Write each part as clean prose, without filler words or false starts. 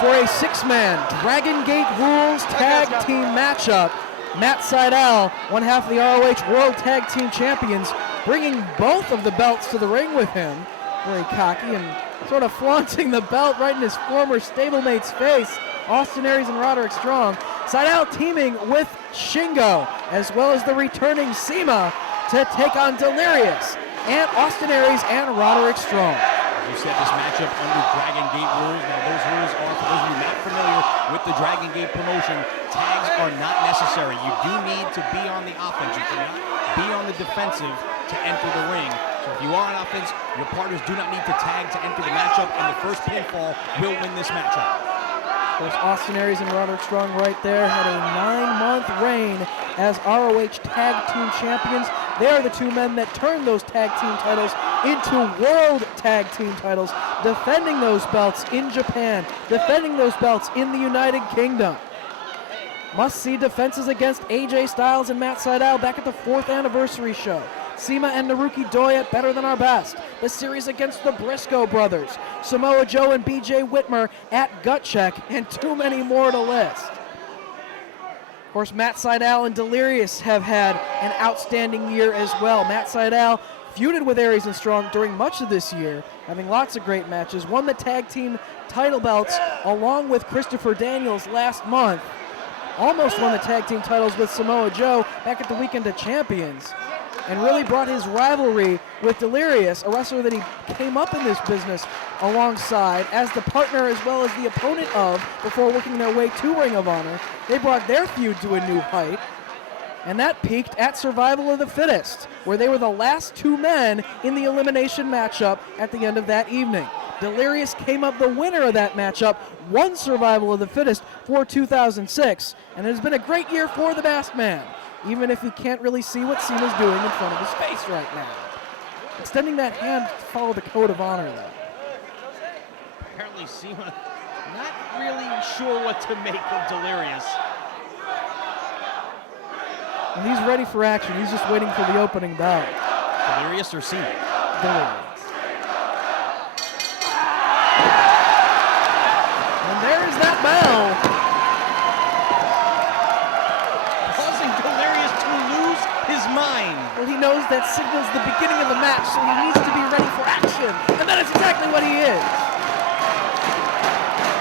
for a 6-man Dragon Gate Rules Tag Team matchup. Matt Sydal, one half of the ROH World Tag Team Champions, bringing both of the belts to the ring with him. Very cocky and sort of flaunting the belt right in his former stablemate's face, Austin Aries and Roderick Strong. Sydal teaming with Shingo, as well as the returning CIMA, to take on Delirious and Austin Aries and Roderick Strong. You said this matchup under Dragon Gate rules. Now those rules are, for those of you not familiar with the Dragon Gate promotion, tags are not necessary. You do need to be on the offense. You cannot be on the defensive to enter the ring. So if you are on offense, your partners do not need to tag to enter the matchup, and the first pinfall will win this matchup. Of course, Austin Aries and Roderick Strong right there had a 9-month reign as ROH Tag Team Champions. They are the two men that turned those tag team titles into World Tag Team titles, defending those belts in Japan, defending those belts in the United Kingdom. Must-see defenses against AJ Styles and Matt Sydal back at the 4th anniversary show. CIMA and Naruki Doi at Better Than Our Best. The series against the Briscoe brothers. Samoa Joe and BJ Whitmer at Gut Check, and too many more to list. Of course, Matt Sydal and Delirious have had an outstanding year as well. Matt Sydal feuded with Aries and Strong during much of this year, having lots of great matches, won the tag team title belts along with Christopher Daniels last month. Almost won the tag team titles with Samoa Joe back at the Weekend of Champions, and really brought his rivalry with Delirious, a wrestler that he came up in this business alongside as the partner as well as the opponent of before working their way to Ring of Honor. They brought their feud to a new height, and that peaked at Survival of the Fittest, where they were the last two men in the elimination matchup at the end of that evening. Delirious came up the winner of that matchup, won Survival of the Fittest for 2006, and it has been a great year for the Masked Man, even if he can't really see what CIMA's doing in front of his face right now. Extending that hand to follow the code of honor, though. Apparently CIMA not really sure what to make of Delirious. And he's ready for action. He's just waiting for the opening bell. Delirious or CIMA? Delirious. And there's that bell. His mind. Well, he knows that signals the beginning of the match, so he needs to be ready for action. And that is exactly what he is.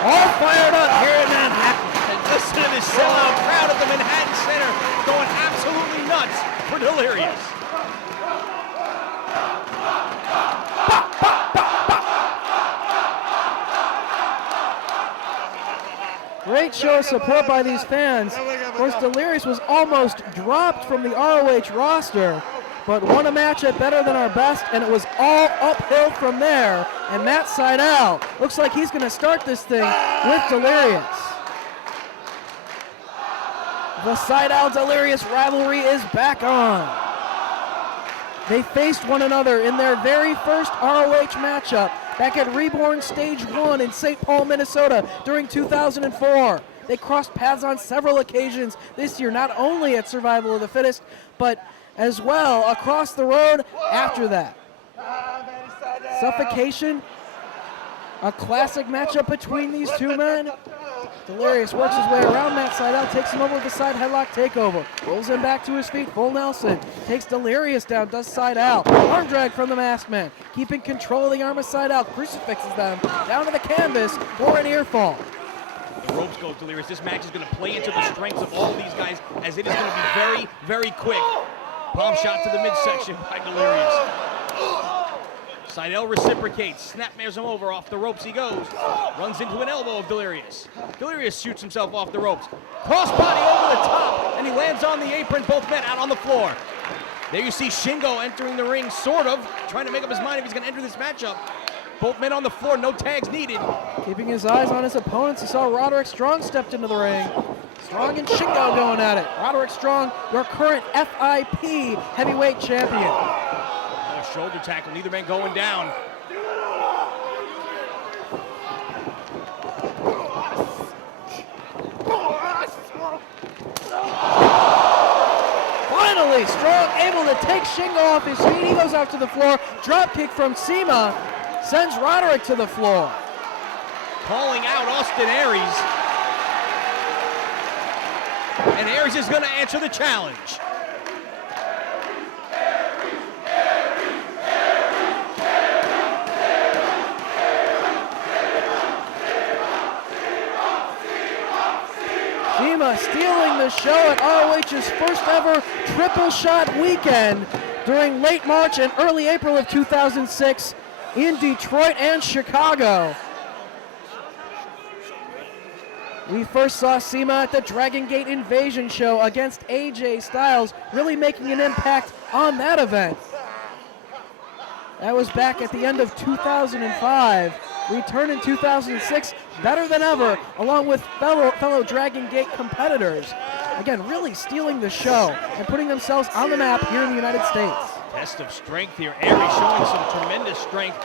All fired up here in Manhattan. And listen to this sellout crowd at the Manhattan Center going absolutely nuts for Delirious. Great show of support by these fans. Of course, Delirious was almost dropped from the ROH roster, but won a match at Better Than Our Best, and it was all uphill from there. And Matt Sydal looks like he's going to start this thing with Delirious. The Sydal-Delirious rivalry is back on. They faced one another in their very first ROH matchup back at Reborn Stage 1 in St. Paul, Minnesota during 2004. They crossed paths on several occasions this year, not only at Survival of the Fittest, but as well across the road after that. Suffocation, a classic matchup between these two men. Delirious works his way around Matt Sydal, takes him over with the side headlock takeover, rolls him back to his feet, full Nelson, takes Delirious down, does Sydal, arm drag from the Masked Man, keeping control of the arm of Sydal, crucifixes them down to the canvas for an ear fall. The ropes go, Delirious. This match is going to play into the strengths of all of these guys, as it is going to be very, very quick. Palm shot to the midsection by Delirious. Sydal reciprocates, snapmares him over, off the ropes he goes. Runs into an elbow of Delirious. Delirious shoots himself off the ropes. Crossbody over the top, and he lands on the apron, both men out on the floor. There you see Shingo entering the ring, sort of, trying to make up his mind if he's going to enter this matchup. Both men on the floor, no tags needed. Keeping his eyes on his opponents, he saw Roderick Strong stepped into the ring. Strong and Shingo going at it. Roderick Strong, your current FIP heavyweight champion. Shoulder tackle, neither man going down. Finally, Strong able to take Shingo off his feet. He goes out to the floor. Drop kick from CIMA sends Roderick to the floor. calling out Austin Aries. And Aries is going to answer the challenge. CIMA stealing the show at ROH's first ever triple shot weekend during late March and early April of 2006 in Detroit and Chicago. We first saw CIMA at the Dragon Gate Invasion show against AJ Styles, really making an impact on that event. That was back at the end of 2005. Return in 2006, better than ever, along with fellow Dragon Gate competitors. Again, really stealing the show and putting themselves on the map here in the United States. Test of strength here. Aries showing some tremendous strength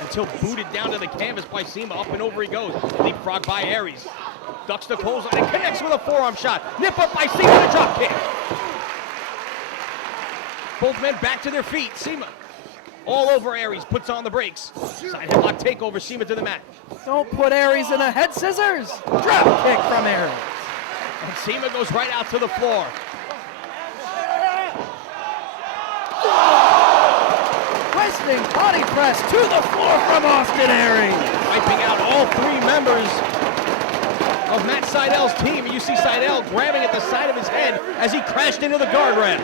until booted down to the canvas by CIMA. Up and over he goes. Leapfrog by Aries. Ducks the clothesline and connects with a forearm shot. Nip up by CIMA and a drop kick. Both men back to their feet. CIMA all over Aries, puts on the brakes. Side headlock takeover, CIMA to the mat. Don't put Aries in a head scissors. Drop kick from Aries. And CIMA goes right out to the floor. Twisting body press to the floor from Austin Aries. Wiping out all three members of Matt Sydal's team. And you see Sydal grabbing at the side of his head as he crashed into the guardrail.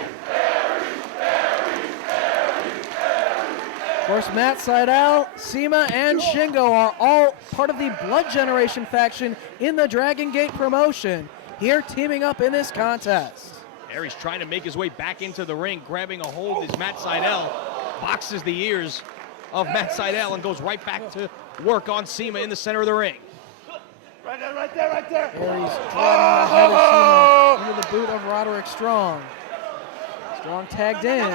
Of course, Matt Sydal, CIMA, and SHINGO are all part of the Blood Generation faction in the Dragon Gate promotion, here teaming up in this contest. Aries trying to make his way back into the ring, grabbing a hold as Matt Sydal boxes the ears of Matt Sydal and goes right back to work on CIMA in the center of the ring. Right there, right there, right there. Aries driving the head of CIMA into the boot of Roderick Strong. Strong tagged in.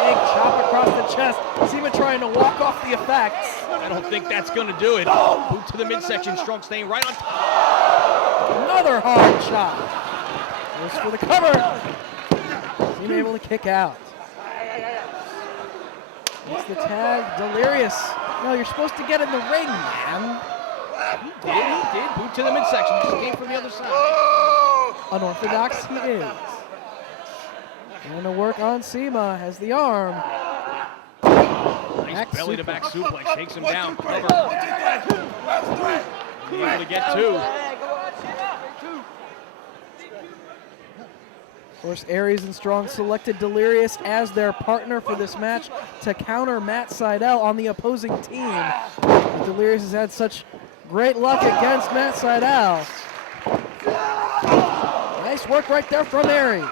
Big chop across the chest. CIMA trying to walk off the effects. I don't think that's going to do it. Boot to the midsection. Strong staying right on top. Another hard shot. Goes for the cover. CIMA able to kick out. It's the tag. Delirious. No, you're supposed to get in the ring, man. He did. Boot to the midsection. Just came from the other side. Unorthodox he is. Going to work on CIMA, has the arm. Nice belly-to-back suplex, takes him down, cover. Able to get two. Of course, Aries and Strong selected Delirious as their partner for this match to counter Matt Sydal on the opposing team. Delirious has had such great luck against Matt Sydal. Nice work right there from Aries.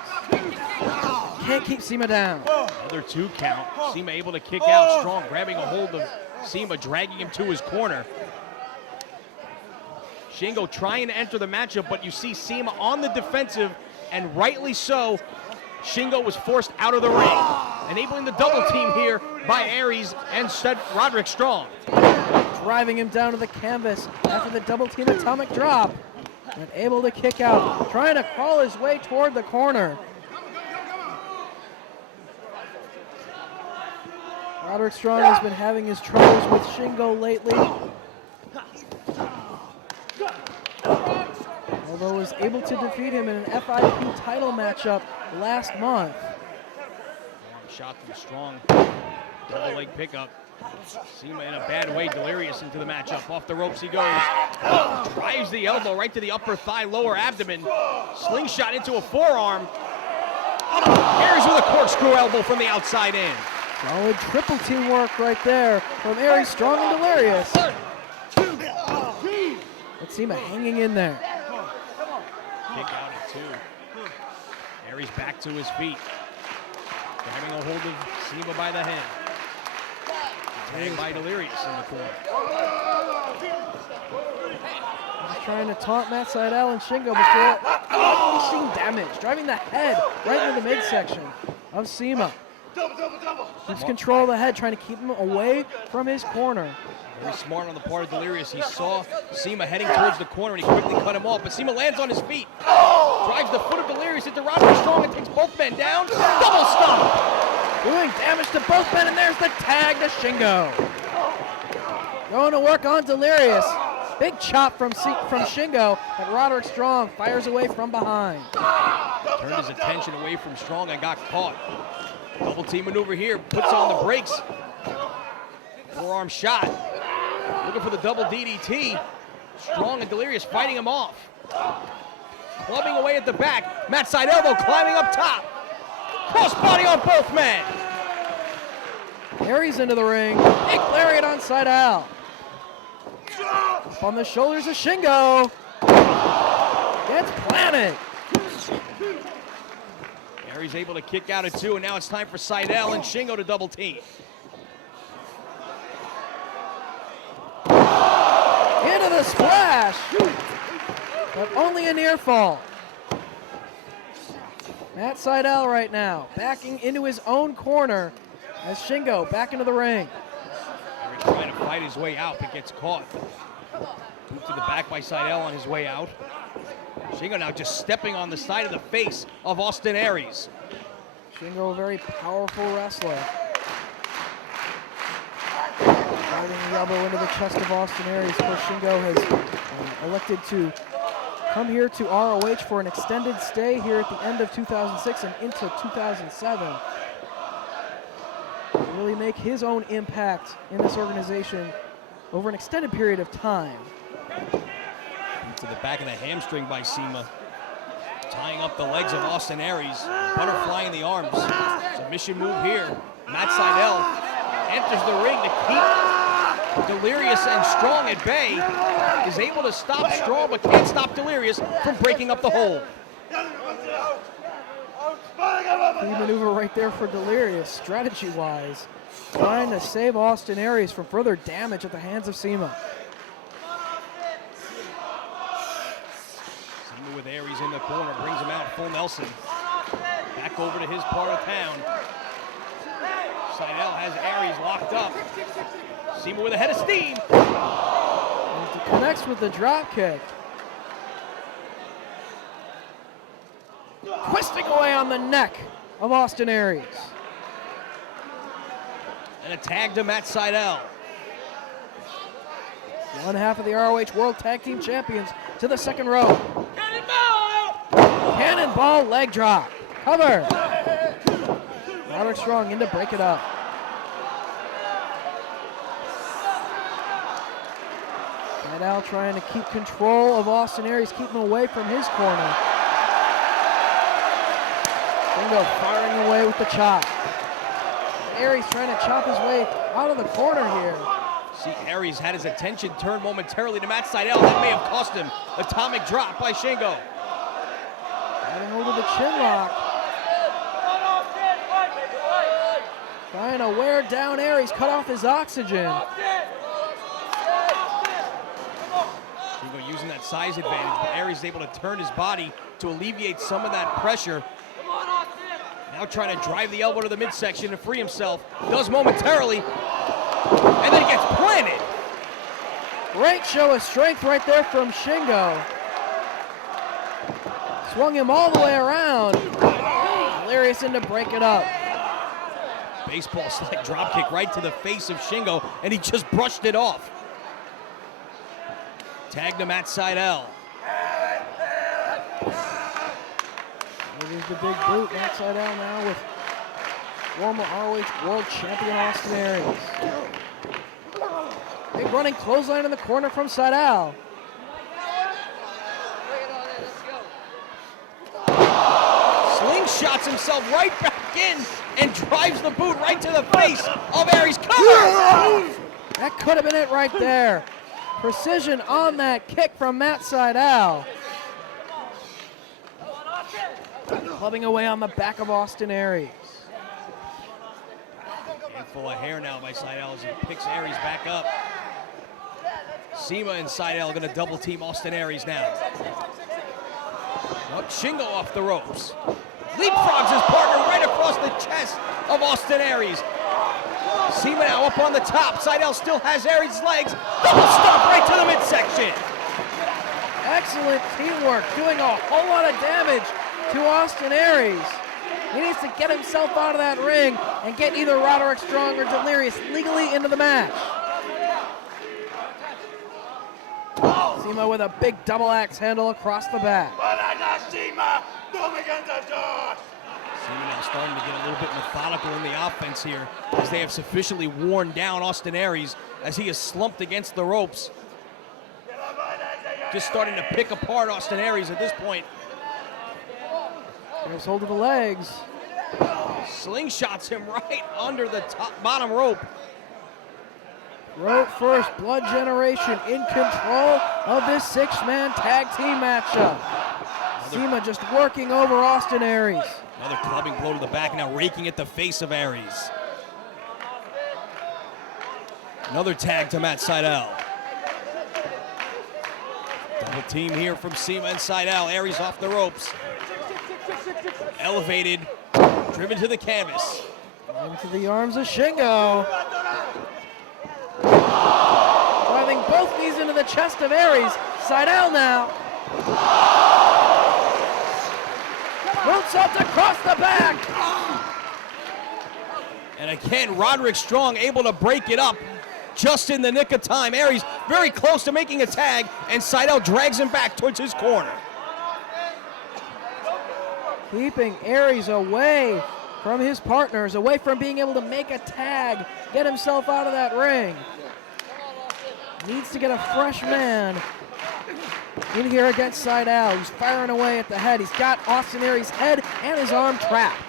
Can't keep CIMA down. Another 2 count. CIMA able to kick out. Strong grabbing a hold of CIMA, dragging him to his corner. SHINGO trying to enter the matchup, but you see CIMA on the defensive, and rightly so. SHINGO was forced out of the ring, enabling the double team here by Aries and Roderick Strong. Driving him down to the canvas after the double team atomic drop. And able to kick out, trying to crawl his way toward the corner. Roderick Strong has been having his troubles with SHINGO lately. Although was able to defeat him in an FIP title matchup last month. Shot from Strong, double leg pickup. CIMA in a bad way, Delirious into the matchup. Off the ropes he goes. Drives the elbow right to the upper thigh, lower abdomen. Slingshot into a forearm. Aries with a corkscrew elbow from the outside in. Solid triple team work right there from Aries, Strong, and Delirious. But CIMA hanging in there. Kick out at 2. Aries back to his feet. Grabbing a hold of CIMA by the head. Tagged by Delirious in the corner. He's trying to taunt Matt Sydal and SHINGO before unleashing damage, driving the head right into the midsection of CIMA. Keeps control of the head, trying to keep him away from his corner. Very smart on the part of Delirious. He saw CIMA heading towards the corner and he quickly cut him off, but CIMA lands on his feet. Drives the foot of Delirious into Roderick Strong and takes both men down. Double stomp! Doing damage to both men, and there's the tag to SHINGO. Going to work on Delirious. Big chop from Shingo, but Roderick Strong fires away from behind. Turned his attention away from Strong and got caught. Double team maneuver here, puts on the brakes. Forearm shot. Looking for the double DDT. Strong and Delirious fighting him off. Clubbing away at the back. Mat Sydal though climbing up top. Crossbody on both men. Aries into the ring. Big lariat on Sydal. Up on the shoulders of Shingo. Gets planted. Aries able to kick out at 2, and now it's time for Sydal and Shingo to double team. Into the splash. But only a near fall. Mat Sydal right now, backing into his own corner as Shingo back into the ring. Aries trying to fight his way out, but gets caught. Moved to the back by Sydal on his way out. Shingo now just stepping on the side of the face of Austin Aries. Shingo, a very powerful wrestler. Riding the elbow into the chest of Austin Aries. Of course, Shingo has elected to come here to ROH for an extended stay here at the end of 2006 and into 2007. To really make his own impact in this organization over an extended period of time. To the back of the hamstring by CIMA. Tying up the legs of Austin Aries. Butterfly in the arms. Submission move here. Mat Sydal enters the ring to keep Delirious and Strong at bay. Is able to stop Strong, but can't stop Delirious from breaking up the hold. Key maneuver right there for Delirious, strategy-wise. Trying to save Austin Aries from further damage at the hands of CIMA. CIMA with Aries in the corner, brings him out full Nelson. Back over to his part of town. Sydal has Aries locked up. CIMA with a head of steam. And he connects with the drop kick. Twisting away on the neck of Austin Aries. And a tag to Mat Sydal. One half of the ROH World Tag Team Champions to the second row. Cannonball leg drop. Cover. Roderick Strong in to break it up. Sydal trying to keep control of Austin Aries, keep him away from his corner. Shingo firing away with the chop. Aries trying to chop his way out of the corner here. See, Aries had his attention turned momentarily to Mat Sydal. That may have cost him. Atomic drop by Shingo. Adding over the chin lock. Trying to wear down Aries, cut off his oxygen. Shingo using that size advantage, but Aries is able to turn his body to alleviate some of that pressure. Now trying to drive the elbow to the midsection to free himself. Does momentarily, and then gets planted. Great show of strength right there from Shingo. Swung him all the way around. Delirious in to break it up. Baseball slide drop kick right to the face of Shingo, and he just brushed it off. Tag to Mat Sydal. There's the big boot. Mat Sydal now with former ROH World Champion Austin Aries. Big running clothesline in the corner from Sydal. Slingshots himself right back in and drives the boot right to the face of Aries. Cover! That could have been it right there. Precision on that kick from Mat Sydal. Clubbing away on the back of Austin Aries. Handful of hair now by Sydal as he picks Aries back up. CIMA and Sydal going to double team Austin Aries now. Oh, Shingo off the ropes. Leapfrogs his partner right across the chest of Austin Aries. CIMA now up on the top. Sydal still has Aries' legs. Double stomp right to the midsection. Excellent teamwork, doing a whole lot of damage to Austin Aries. He needs to get himself out of that ring and get either Roderick Strong or Delirious legally into the match. CIMA with a big double axe handle across the back. CIMA now starting to get a little bit methodical in the offense here as they have sufficiently worn down Austin Aries as he is slumped against the ropes. Just starting to pick apart Austin Aries at this point. There's hold of the legs. Slingshots him right under the bottom rope. Rope first, Blood Generation in control of this six-man tag team matchup. CIMA just working over Austin Aries. Another clubbing blow to the back, now raking at the face of Aries. Another tag to Matt Sydal. Double team here from CIMA and Sydal. Aries off the ropes. Elevated, driven to the canvas. Into the arms of Shingo. Driving both knees into the chest of Aries. Sydal now. Roots up across the back. And again, Roderick Strong able to break it up just in the nick of time. Aries very close to making a tag, and Sydal drags him back towards his corner. Keeping Aries away from his partners, away from being able to make a tag, get himself out of that ring. Needs to get a fresh man in here against Sydal, who's firing away at the head. He's got Austin Aries' head and his arm trapped.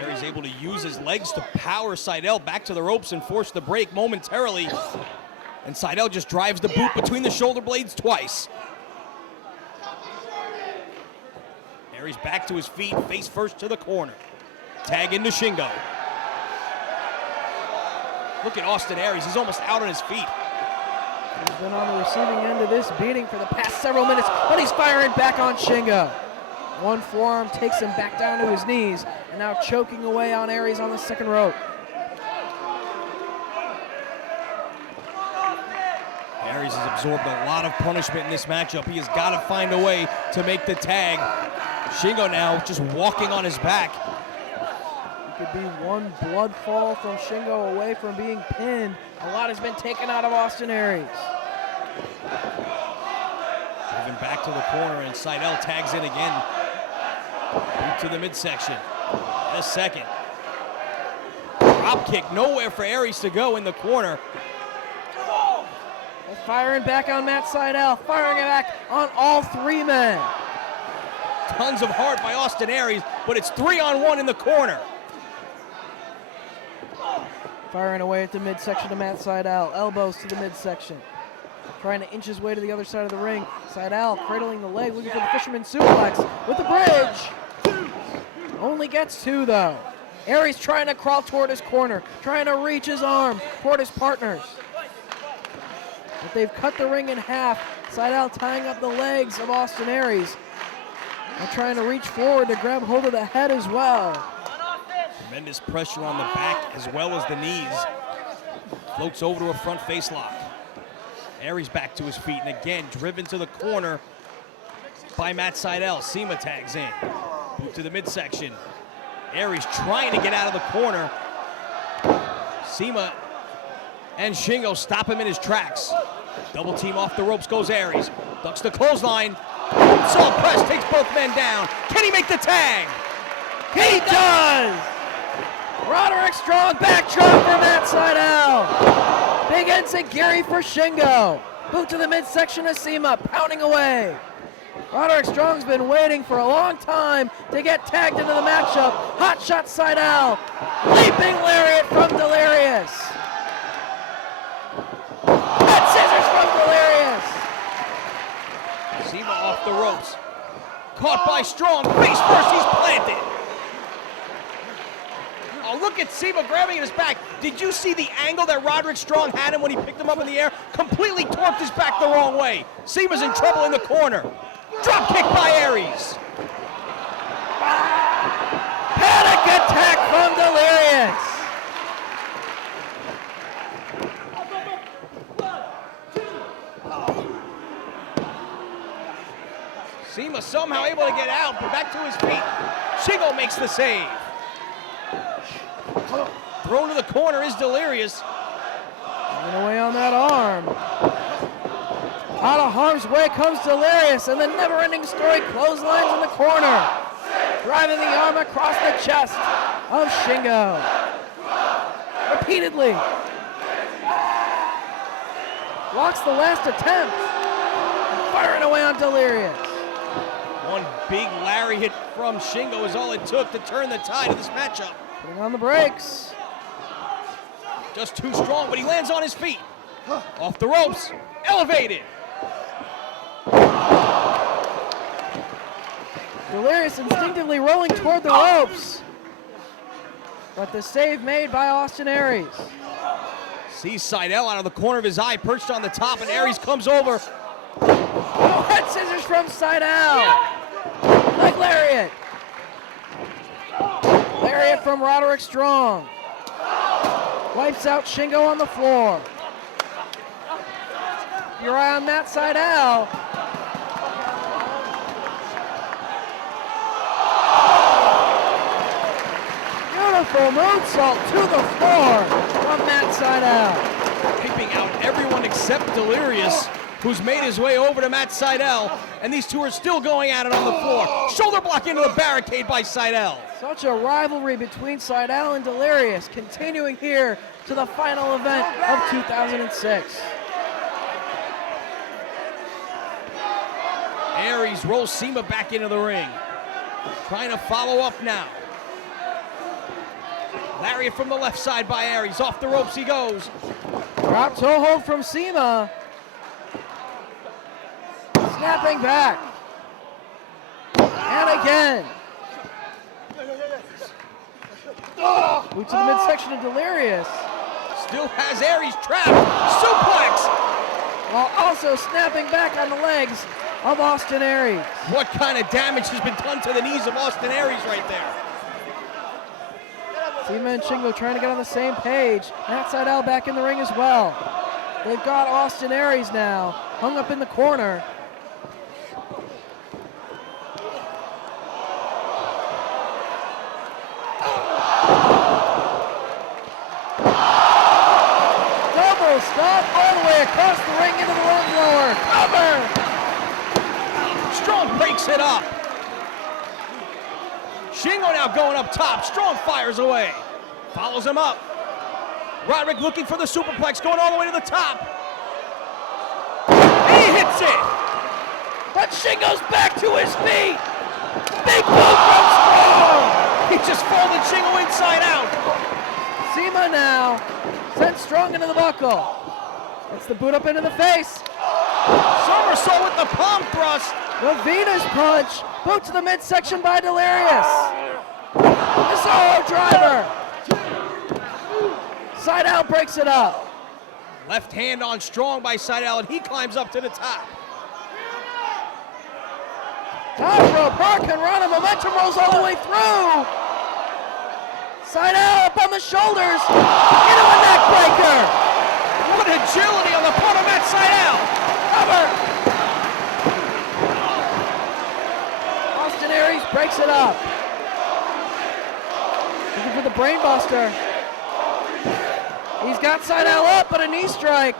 Aries able to use his legs to power Sydal back to the ropes and force the break momentarily. And Sydal just drives the boot between the shoulder blades twice. Aries back to his feet, face first to the corner. Tag into Shingo. Look at Austin Aries, he's almost out on his feet. He's been on the receiving end of this beating for the past several minutes, but he's firing back on Shingo. One forearm takes him back down to his knees, and now choking away on Aries on the second rope. Aries has absorbed a lot of punishment in this matchup. He has got to find a way to make the tag. Shingo now just walking on his back. It could be one blood fall from Shingo away from being pinned. A lot has been taken out of Austin Aries. Driven back to the corner, and Sydal tags in again. Boot to the midsection. And a second. Drop kick, nowhere for Aries to go in the corner. They're firing back on Matt Sydal, firing it back on all three men. Tons of heart by Austin Aries, but it's 3-on-1 in the corner. Firing away at the midsection to Matt Sydal, elbows to the midsection. Trying to inch his way to the other side of the ring. Sydal cradling the leg, looking for the fisherman suplex with the bridge. Only gets two though. Aries trying to crawl toward his corner, trying to reach his arm toward his partners. But they've cut the ring in half. Sydal tying up the legs of Austin Aries. And trying to reach forward to grab hold of the head as well. Tremendous pressure on the back as well as the knees. Floats over to a front face lock. Aries back to his feet, and again driven to the corner by Matt Sydal. CIMA tags in. Boot to the midsection. Aries trying to get out of the corner. CIMA and Shingo stop him in his tracks. Double team off the ropes goes Aries. Ducks the clothesline. Saw press, takes both men down. Can he make the tag? He does! Roderick Strong backdrop for Matt Sydal. Big enziguri for Shingo. Boot to the midsection of CIMA, pounding away. Roderick Strong's been waiting for a long time to get tagged into the matchup. Hot shot Sydal. Leaping lariat from Delirious. Head scissors from Delirious. CIMA off the ropes. Caught by Strong. Face first, he's planted. Oh, look at CIMA grabbing at his back. Did you see the angle that Roderick Strong had him when he picked him up in the air? Completely torqued his back the wrong way. CIMA's in trouble in the corner. Drop kick by Aries. Panic attack from Delirious. CIMA somehow able to get out, but back to his feet. Shingo makes the save. Thrown to the corner is Delirious. Getting away on that arm. Out of harm's way comes Delirious, and the never-ending story clotheslines in the corner. Driving the arm across the chest of Shingo. Repeatedly. Blocks the last attempt. Firing away on Delirious. One big lariat from Shingo is all it took to turn the tide of this matchup. Putting on the brakes. Just too strong, but he lands on his feet. Off the ropes, elevated. Delirious instinctively rolling toward the ropes. But the save made by Austin Aries. Sees Sydal out of the corner of his eye, perched on the top, and Aries comes over. Oh, head scissors from Sydal. Leg lariat. Lariat from Roderick Strong. Wipes out Shingo on the floor. Your eye on that Sydal. Beautiful moonsault to the floor from Matt Sydal. Wiping out everyone except Delirious, who's made his way over to Matt Sydal, and these two are still going at it on the floor. Shoulder block into the barricade by Sydal. Such a rivalry between Sydal and Delirious, continuing here to the final event of 2006. Aries rolls CIMA back into the ring. Trying to follow up now. Lariat from the left side by Aries. Off the ropes he goes. Drop toe hold from CIMA. Snapping back. And again. Boot to the midsection of Delirious. Still has Aries trapped. Suplex. While also snapping back on the legs of Austin Aries. What kind of damage has been done to the knees of Austin Aries right there? CIMA and Shingo trying to get on the same page. Matt Sydal back in the ring as well. They've got Austin Aries now, hung up in the corner. Double stop all the way across the ring into the low blower. Cover! Strong breaks it up. Shingo now going up top. Strong fires away. Follows him up. Roderick looking for the superplex, going all the way to the top. And he hits it. But Shingo's back to his feet. Big boot from Strong. He just folded Shingo inside out. CIMA now sent Strong into the buckle. It's the boot up into the face. Somersault with the palm thrust. The Venus punch. Boot to the midsection by Delirious. The solo driver. Sydal breaks it up. Left hand on Strong by Sydal, and he climbs up to the top. Top rope, Hurricane Rana, momentum rolls all the way through. Sydal up on the shoulders, into a neck breaker. What agility on the part of Matt Sydal. Cover. Austin Aries breaks it up. Looking for the brain buster. He's got Sydal up, but a knee strike.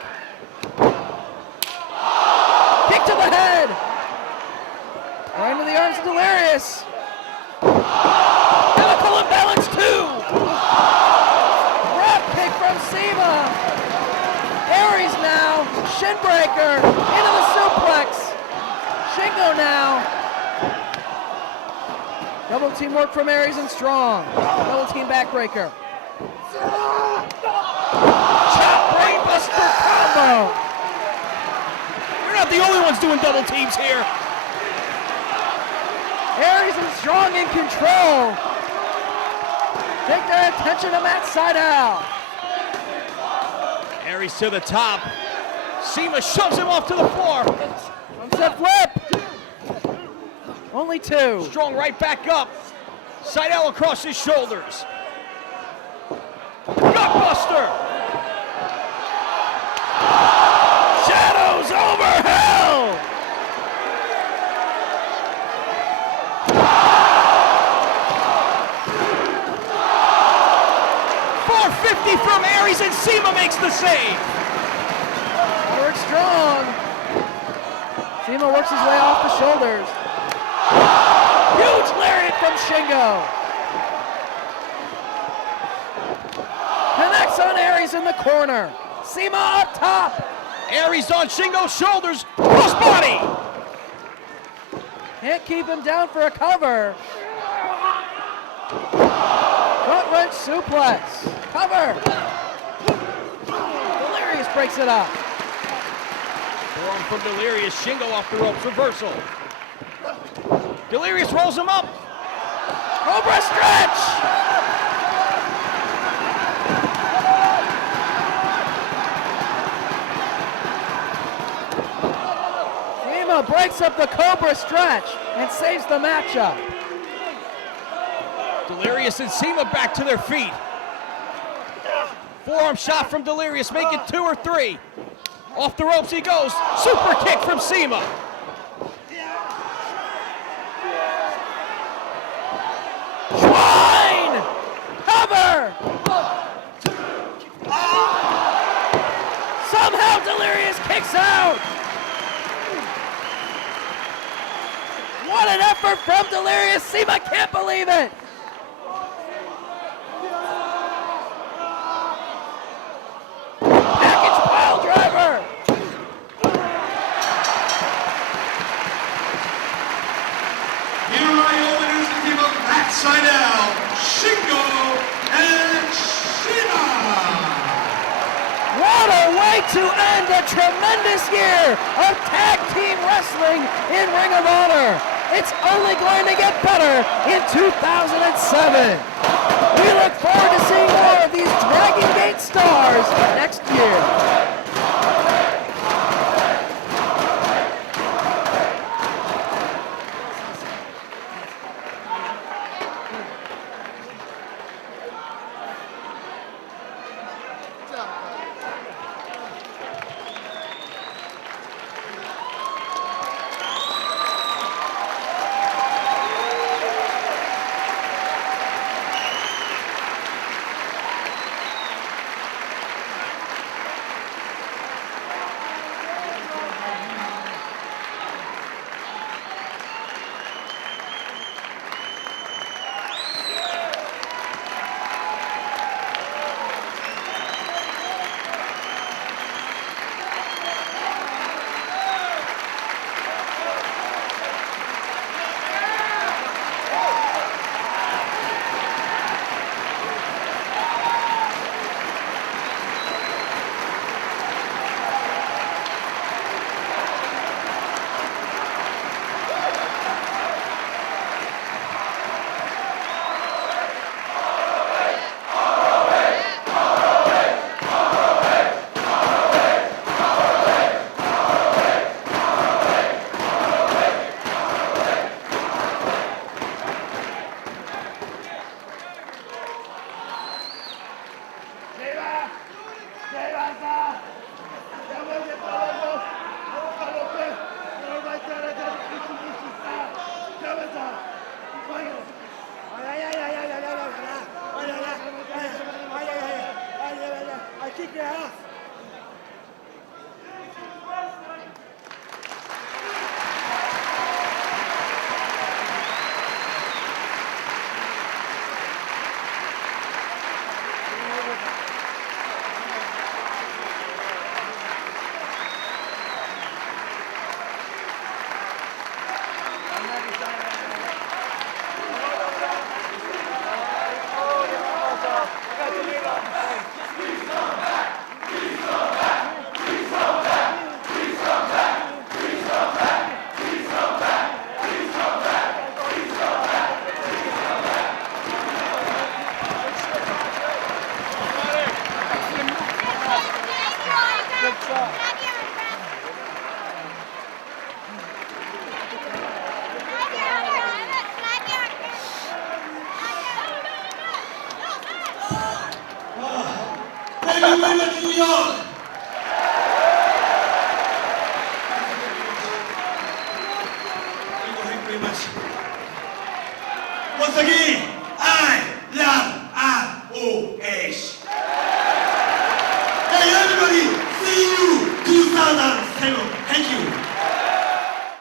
Kick to the head. Right into the arms of Delirious. Chemical imbalance too. Drop kick from CIMA. Aries now, shin breaker, into the suplex. Shingo now. Double team work from Aries and Strong. Double team backbreaker. Chop brainbuster combo. You're not the only ones doing double teams here. Aries and Strong in control. Take their attention to Matt Sydal. Aries to the top. CIMA shoves him off to the floor. Sunset flip. Only two. Strong right back up. Sydal across his shoulders. Gutbuster. Shadows over hell. .450 from Aries, and CIMA makes the save. Roderick Strong CIMA works his way off the shoulders. Huge lariat from Shingo. Connects on Aries in the corner. CIMA up top. Aries on Shingo's shoulders. Crossbody. Can't keep him down for a cover. Front wrench suplex. Cover. Delirious breaks it up. Forearm from Delirious. Shingo off the ropes. Reversal. Delirious rolls him up. Cobra stretch. CIMA breaks up the Cobra stretch and saves the matchup. Delirious and CIMA back to their feet. Forearm shot from Delirious, make it 2 or 3. Off the ropes he goes. Super kick from CIMA. Schwein! Cover! Somehow Delirious kicks out! What an effort from Delirious! CIMA can't believe it! Package pile driver! Here are your winners and team of Sydal, Shingo, and CIMA. What a way to end a tremendous year of tag team wrestling in Ring of Honor. It's only going to get better in 2007. We look forward to seeing more of these Dragon Gate stars next year. New York. Thank you very much. Once again, I love